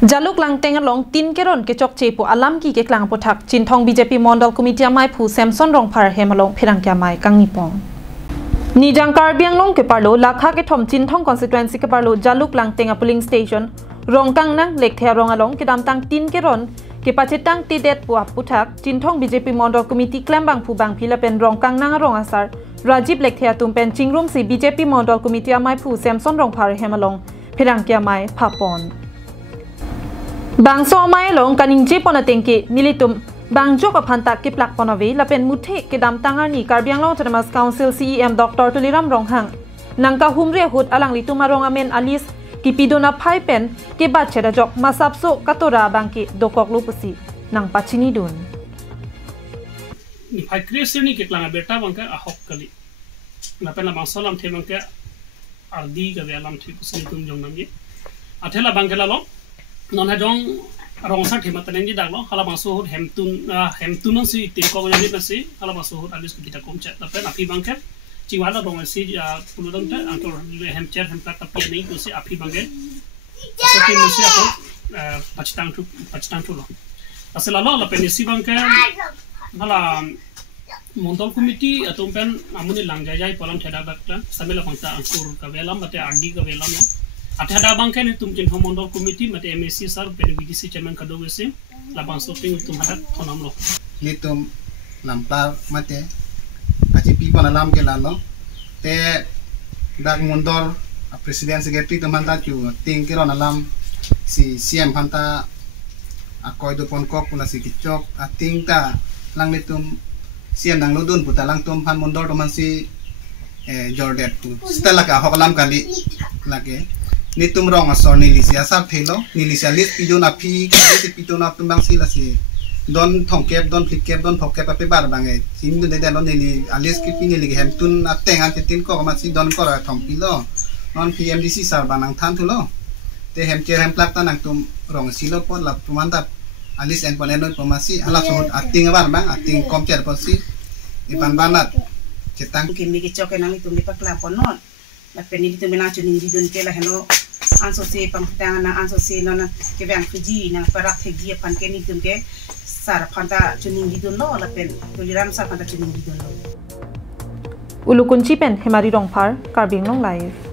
Jaluk langteng along tin keron ke chok chepo alam ki ke klang pothak Chinthong BJP Mondal Committee amai phu Samson Rongphar hemalong phirang kya mai kangnipong Nijang Karbiang long ke parlo lakha ke thom Chinthong constituency ke parlo Jaluk langteng a polling station rongkang nang lekthia rong along ke damtang tin keron ke pachetang tidet puap puthak Chinthong BJP Mondal Committee klambang phu bang philapen rongkang nang rong asar Rajiv lekthia tumpen chingrum si BJP Mondal Committee amai phu Samson Rongphar hemalong phirang kya mai phapon Bangso mai long kaning je pona tengke militum bangjo ka phanta ke plak ponave lapen muthe ke dam tangar ni Karbiang Long Autonomous Council CEM Dr. Tuliram Ronghang nangka humre hut alang lituma rong amen alis ki pidona phai pen ke bat cheda jok masapso katora bangke dokok lupusi nang pachini dun ni phai creation ni ketlang beta bangka ahok kali lapen la bangsolam the bangka ardi ka velam thi kusin tum jong namge athela bangkela lo non hadong rongsa thema tanengi daglo hala baso hemtun si tin ko ngani nasi hala baso alis kita komchat lapen api bangket ciwala rong si puludong ta antor hemcher hemta tapi nei ko si api bangket seperti nasi apa pachitang tu lo asal lo lapen si bangket hala Mondal Committee atau pen amuni langjajai polam theda bakta samela pangta angkur ka velam mate adi ka velam Ada bangkai ni tum Chinthong Mondal Committee mate MSC sar per BDC chairman kado wese labang shopping tum hadat thonam lo litum lampar mate aci pi pon alam ke lalo te dak Mondal presiden secretary tum hanta chu ting ke ron alam si CM hanta akoy do pon kok puna si kicok ating ta lang litum CM nang lodun puta lang tum han Mondal tum si Jordet tu setelah ka hokalam kali lagi nitum rong asor nilisia sab thelo nilisia list pidona phi ke pidona tumbang sila si don thongkep don flickep don phokep ape bar bangai sin de don nili alis ki pinili hem tun ateng an tin ko ma si don ko ra thongpi lo non PMDC sar banang than thulo te hem cher hem plak tanang tum rong silo pon lap tumanta alis en pon enoi pomasi ala sohut ating bar bang ating komcer posi ipan banat cetang kimi ki choke nang itum di pakla ponot la penili tu mena chuning di don ke la heno anso se pamtang na anso se nona ke bang fuji na parak thegi pan ke ni tum ke sar phanta chuning di don lo la pen Tuliram sar phanta chuning di don lo Ulukunchi pen Hemari Rongphar Karbiang Long Live